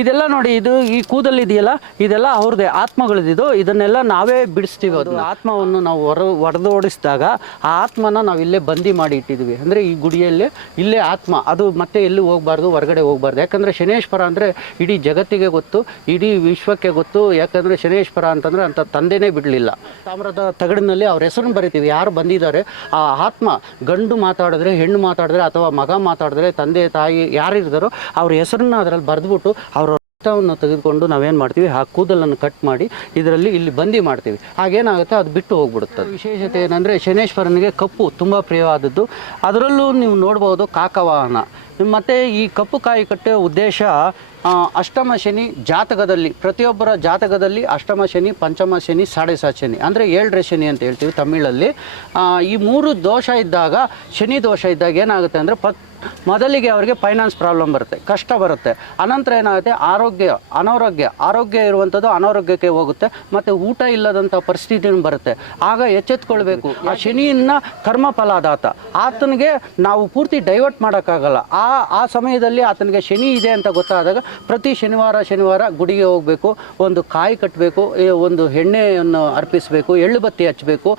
ಇದೆಲ್ಲ ನೋಡಿ, ಇದು ಈ ಕೂದಲು ಇದೆಯಲ್ಲ, ಇದೆಲ್ಲ ಅವ್ರದ್ದೇ ಆತ್ಮಗಳಿದ್ದು. ಇದನ್ನೆಲ್ಲ ನಾವೇ ಬಿಡಿಸ್ತೀವಿ. ಅದು ಆತ್ಮವನ್ನು ನಾವು ಹೊಡೆದೋಡಿಸಿದಾಗ ಆ ಆತ್ಮನ ನಾವು ಇಲ್ಲೇ ಬಂದಿ ಮಾಡಿ ಇಟ್ಟಿದ್ದೀವಿ. ಅಂದರೆ ಈ ಗುಡಿಯಲ್ಲಿ ಇಲ್ಲೇ ಆತ್ಮ ಅದು ಮತ್ತೆ ಎಲ್ಲೂ ಹೋಗಬಾರ್ದು, ಹೊರಗಡೆ ಹೋಗಬಾರ್ದು. ಯಾಕಂದರೆ ಶನೇಶ್ವರ ಅಂದರೆ ಇಡೀ ಜಗತ್ತಿಗೆ ಗೊತ್ತು, ಇಡೀ ವಿಶ್ವಕ್ಕೆ ಗೊತ್ತು. ಯಾಕಂದರೆ ಶನೇಶ್ವರ ಅಂತಂದರೆ ಅಂಥ ತಂದೆನೇ ಬಿಡಲಿಲ್ಲ. ತಾಮ್ರದ ತಗಡಿನಲ್ಲಿ ಅವ್ರ ಹೆಸರನ್ನು ಬರಿತೀವಿ. ಯಾರು ಬಂದಿದ್ದಾರೆ ಆ ಆತ್ಮ, ಗಂಡು ಮಾತಾಡಿದ್ರೆ, ಹೆಣ್ಣು ಮಾತಾಡಿದ್ರೆ, ಅಥವಾ ಮಗ ಮಾತಾಡಿದ್ರೆ, ತಂದೆ ತಾಯಿ ಯಾರಿರ್ತಾರೋ ಅವ್ರ ಹೆಸರನ್ನ ಅದರಲ್ಲಿ ಬರೆದ್ಬಿಟ್ಟು ಅವರ ರಕ್ತವನ್ನು ತೆಗೆದುಕೊಂಡು ನಾವೇನು ಮಾಡ್ತೀವಿ, ಆ ಕೂದಲನ್ನು ಕಟ್ ಮಾಡಿ ಇದರಲ್ಲಿ ಇಲ್ಲಿ ಬಂದಿ ಮಾಡ್ತೀವಿ. ಹಾಗೇನಾಗುತ್ತೆ, ಅದು ಬಿಟ್ಟು ಹೋಗ್ಬಿಡುತ್ತೆ. ವಿಶೇಷತೆ ಏನಂದರೆ ಶನೇಶ್ವರನಿಗೆ ಕಪ್ಪು ತುಂಬ ಪ್ರಿಯವಾದದ್ದು. ಅದರಲ್ಲೂ ನೀವು ನೋಡ್ಬೋದು ಕಾಕವಾಹನ. ಮತ್ತು ಈ ಕಪ್ಪು ಕಾಯಿ ಕಟ್ಟುವ ಉದ್ದೇಶ ಅಷ್ಟಮ ಶನಿ ಜಾತಕದಲ್ಲಿ, ಪ್ರತಿಯೊಬ್ಬರ ಜಾತಕದಲ್ಲಿ ಅಷ್ಟಮ ಶನಿ, ಪಂಚಮ ಶನಿ, ಸಾಡೆ ಸಾತ್ ಶನಿ ಅಂದರೆ 7ನೇ ಶನಿ ಅಂತ ಹೇಳ್ತೀವಿ ತಮಿಳಲ್ಲಿ. ಈ 3 ದೋಷ ಇದ್ದಾಗ, ಶನಿ ದೋಷ ಇದ್ದಾಗ ಏನಾಗುತ್ತೆ ಅಂದರೆ ಮೊದಲಿಗೆ ಅವರಿಗೆ ಫೈನಾನ್ಸ್ ಪ್ರಾಬ್ಲಮ್ ಬರುತ್ತೆ, ಕಷ್ಟ ಬರುತ್ತೆ. ಅನಂತರ ಏನಾಗುತ್ತೆ, ಆರೋಗ್ಯ ಇರುವಂಥದ್ದು ಅನಾರೋಗ್ಯಕ್ಕೆ ಹೋಗುತ್ತೆ. ಮತ್ತು ಊಟ ಇಲ್ಲದಂಥ ಪರಿಸ್ಥಿತಿನೂ ಬರುತ್ತೆ. ಆಗ ಎಚ್ಚೆತ್ಕೊಳ್ಬೇಕು. ಆ ಶನಿಯನ್ನು ಕರ್ಮ ಫಲದಾತ, ಆತನಿಗೆ ನಾವು ಪೂರ್ತಿ ಡೈವರ್ಟ್ ಮಾಡೋಕ್ಕಾಗಲ್ಲ. ಆ ಸಮಯದಲ್ಲಿ ಆತನಿಗೆ ಶನಿ ಇದೆ ಅಂತ ಗೊತ್ತಾದಾಗ ಪ್ರತಿ ಶನಿವಾರ ಗುಡಿಗೆ ಹೋಗಬೇಕು, ಒಂದು ಕಾಯಿ ಕಟ್ಟಬೇಕು, ಒಂದು ಎಣ್ಣೆಯನ್ನು ಅರ್ಪಿಸಬೇಕು, ಎಳ್ಳು ಬತ್ತಿ ಹಚ್ಚಬೇಕು.